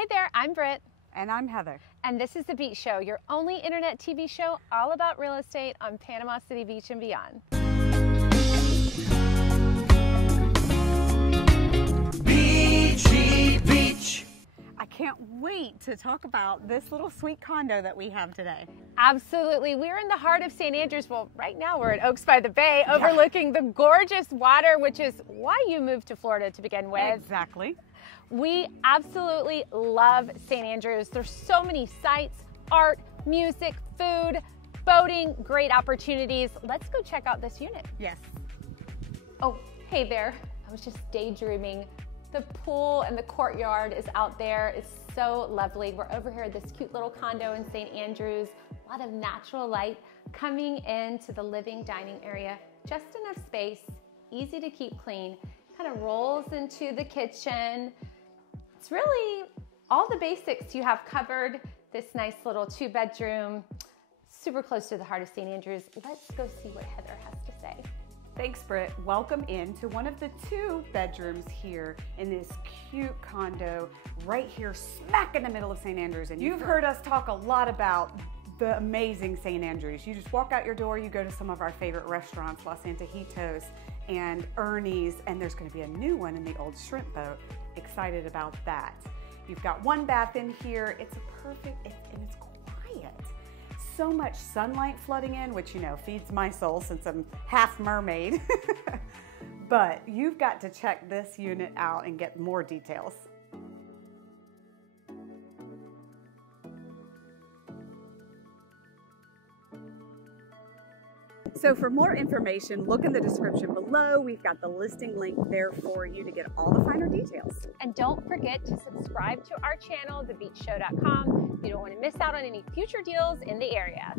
Hey there, I'm Britt. And I'm Heather. And this is The Beach Show, your only internet TV show all about real estate on Panama City Beach and beyond. Beachy Beach. I can't wait to talk about this little sweet condo that we have today. Absolutely. We're in the heart of St. Andrews. Well, right now we're at Oaks by the Bay, overlooking the gorgeous water, which is why you moved to Florida to begin with. Exactly. We absolutely love St. Andrews. There's so many sights, art, music, food, boating, great opportunities. Let's go check out this unit. Yes. Oh, hey there. I was just daydreaming. The pool and the courtyard is out there. It's so lovely. We're over here at this cute little condo in St. Andrews. A lot of natural light coming into the living dining area. Just enough space, easy to keep clean. Kind of rolls into the kitchen. It's really all the basics you have covered. This nice little 2-bedroom, super close to the heart of St. Andrews. Let's go see what Heather has to say. Thanks, Britt. Welcome into one of the 2 bedrooms here in this cute condo right here smack in the middle of St. Andrews. And you've heard us talk a lot about the amazing St. Andrews. You just walk out your door, you go to some of our favorite restaurants, Los Antojitos and Ernie's, and there's going to be a new one in the old shrimp boat. Excited about that. You've got 1 bath in here. It's a perfect, and it's quiet. So much sunlight flooding in, which, you know, feeds my soul since I'm half mermaid. But you've got to check this unit out and get more details. So for more information, look in the description below. We've got the listing link there for you to get all the finer details. And don't forget to subscribe to our channel, thebeachshow.com. You don't want to miss out on any future deals in the area.